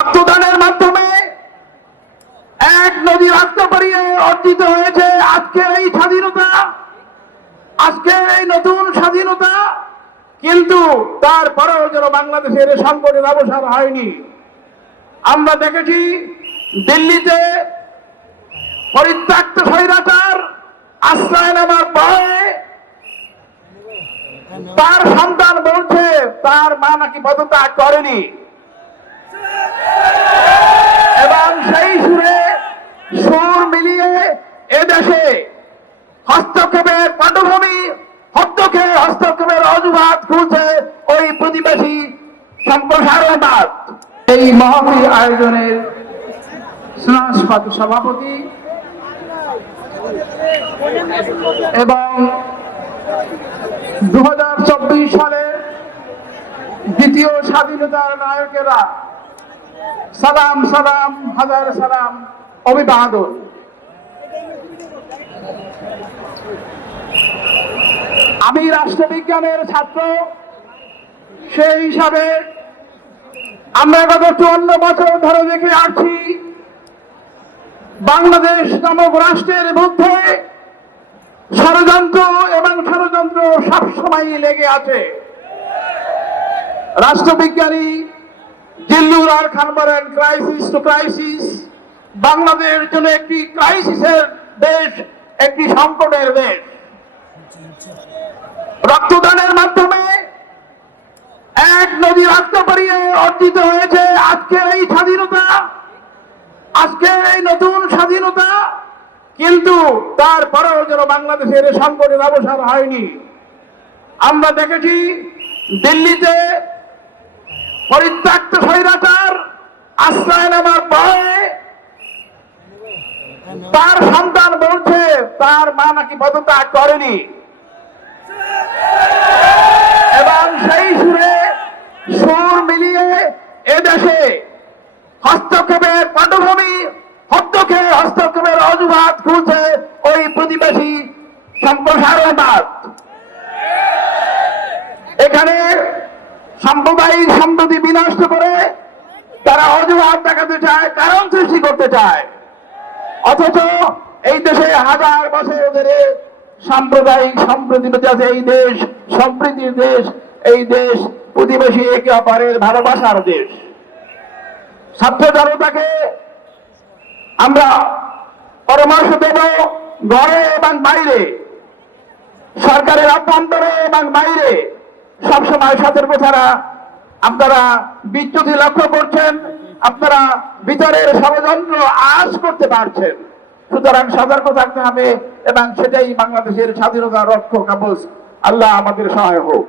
রক্তদানের মাধ্যমে এক নদী রক্ত পরিয়ে অর্জিত হয়েছে। আজকের এই স্বাধীনতা আজকের এই নতুন স্বাধীনতা, কিন্তু তারপরেও যেন বাংলাদেশের সংকটের অবসর হয়নি। আমরা দেখেছি দিল্লিতে পরিত্যক্ত স্বৈরাচার আশ্রয় নেওয়ার ভয়ে তার সন্তান বলছে, তার মা নাকি পদত্যাগ করেনি এবং সেই সুরে সুর মিলিয়ে এদেশে হস্তক্ষেপের পটভূমি হস্তক্ষেপ, হস্তক্ষেপের অজুহাত খুলছে ওই প্রতিবেশী সম্প্রসারণবাদ। এই মহফিল আয়োজনের সভাপতি এবং দু হাজার চব্বিশ সালে দ্বিতীয় স্বাধীনতার নায়কেরা সালাম সালাম, হাজার সালাম, অভিবাদন। আমি রাষ্ট্রবিজ্ঞানের ছাত্র, সেই হিসাবে আমরা গত চুয়ান্ন বছর ধরে দেখে আসছি, বাংলাদেশ নামক রাষ্ট্রের মধ্যে ষড়যন্ত্র এবং ষড়যন্ত্র সবসময় লেগে আছে। রাষ্ট্রবিজ্ঞানী জিল্লুর আর খান বলেন ক্রাইসিস টু ক্রাইসিস বাংলাদেশের জন্য একটি ক্রাইসিসের দেশ একটি সংকটের দেশ। রক্তদানের মাধ্যমে এক নদী রক্ত পরিয়ে অর্জিত হয়েছে। আজকের এই স্বাধীনতা আজকের এই নতুন স্বাধীনতা, কিন্তু তারপরেও যেন বাংলাদেশের সংকটের অবসর হয়নি। আমরা দেখেছি দিল্লিতে পরিত্যক্ত স্বৈরাচার আশ্রয় নেওয়ার ভয়ে তার সন্তান বলছে তার মা নাকি পদত্যাগ করেনি? এবং সেই সুরে সুর মিলিয়ে এদেশে হস্তক্ষেপের পটভূমি, হস্তক্ষেপ, হস্তক্ষেপের অজুহাত খুলছে ওই প্রতিবেশী সম্প্রসারণবাদ। এখানে সাম্প্রদায়িক সম্প্রতি বিনষ্ট করে তারা অজুহাত দেখাতে চায়, কারণ সৃষ্টি করতে চায়। অথচ এই দেশে হাজার বছর ধরে সাম্প্রদায়িক সম্প্রীতি বেঁচে আছে এই দেশ, সম্প্রীতির দেশ, এই দেশ, প্রতিবেশী একে অপরের ভালোবাসার দেশ। ছাত্র জনতাকে আমরা পরামর্শ দেব ঘরে এবং বাইরে, সরকারের অভ্যন্তরে এবং বাইরে। সবসময় সতর্ক ছাড়া আপনারা বিচ্যুতি লক্ষ্য করছেন, আপনারা বিচারের ষড়যন্ত্র আশ করতে পারছেন। সুতরাং সতর্ক থাকতে হবে এবং সেটাই বাংলাদেশের স্বাধীনতা রক্ষক আবুস আল্লাহ আমাদের সহায় হোক।